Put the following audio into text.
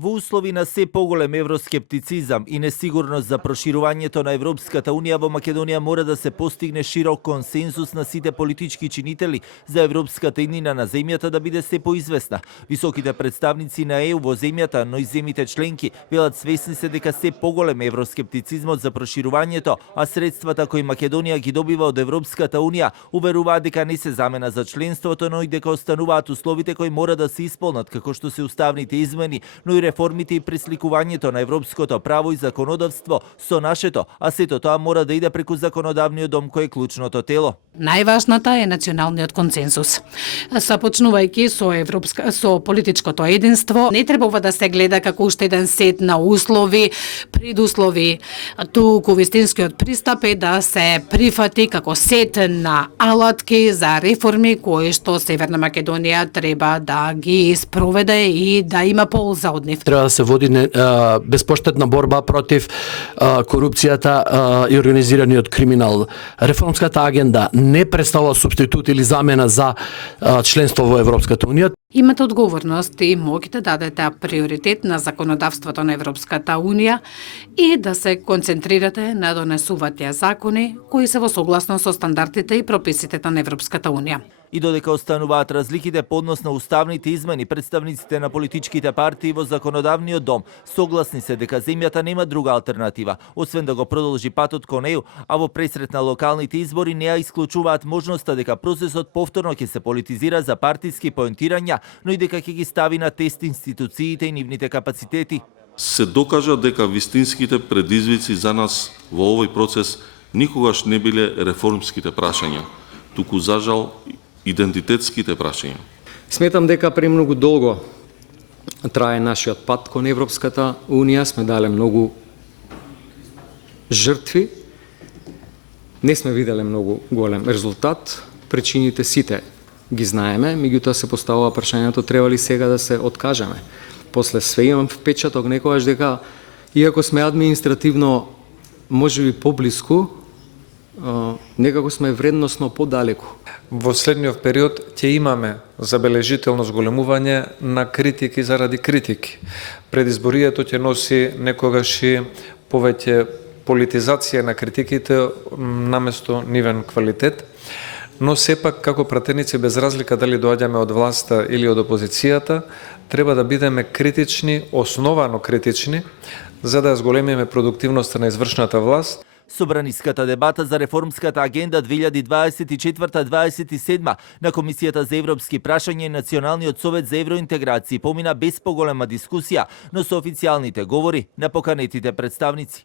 Во услови на се поголем евроскептицизам и несигурност за проширувањето на Европската Унија во Македонија мора да се постигне широк консензус на сите политички чинители за европската иднина на земјата да биде се поизвестна. Високите представници на ЕУ во земјата, но и земјите членки велат свесни се дека се поголем евроскептицизмот за проширувањето, а средствата кои Македонија ги добива од Европската Унија уверуваат дека не се замена за членството, но и дека остануваат условите кои мора да се исполнат, како што се уставните измени, но и реформите и пресликувањето на европското право и законодавство со нашето, а сето тоа мора да иде преку законодавниот дом кој е клучното тело. Најважната е националниот консенсус. Сапочнувајќи со политичкото единство, не требува да се гледа како уште еден сет на услови, предуслови. Туку вистинскиот пристап е да се прифати како сет на алатки за реформи кои што Северна Македонија треба да ги спроведе и да има полза од нив. Треба да се води безпоштетна борба против корупцијата и организираниот криминал. Реформската агенда не представува субститут или замена за членство во Европската Унија. Имате одговорност и можете да дадете приоритет на законодавството на Европската Унија и да се концентрирате на донесување закони кои се во согласно со стандардите и прописите на Европската Унија. И додека остануваат разликите по однос на уставните измени, представниците на политичките партии во законодавниот дом согласни се дека земјата нема друга алтернатива, освен да го продолжи патот кон ЕУ, а во пресрет на локалните избори не ја исклучуваат можноста дека процесот повторно ќе се политизира за партиски поентирања, но и дека ќе ги стави на тест институциите и нивните капацитети. Се докажа дека вистинските предизвици за нас во овој процес никогаш не биле реформските прашања, туку за жал идентитетските прашања. Сметам дека премногу долго трае нашиот пат кон Европската Унија, сме дале многу жртви, не сме виделе многу голем резултат, причините сите ги знаеме, меѓутоа се поставува прашањето треба ли сега да се откажеме. После све имам впечаток некогаш дека иако сме административно можеби поблиску, некако сме вредносно подалеку. Во следниот период ќе имаме забележително зголемување на критики заради критики. Предизборието ќе носи некогаш и повеќе политизација на критиките наместо нивен квалитет, но сепак како пратеници без разлика дали доаѓаме од власта или од опозицијата, треба да бидеме критични, основано критични, за да зголемиме продуктивноста на извршната власт. Собраниската дебата за реформската агенда 2024-2027 на Комисијата за европски прашања и Националниот совет за евроинтеграција помина без поголема дискусија, но со официјалните говори на поканетите представници.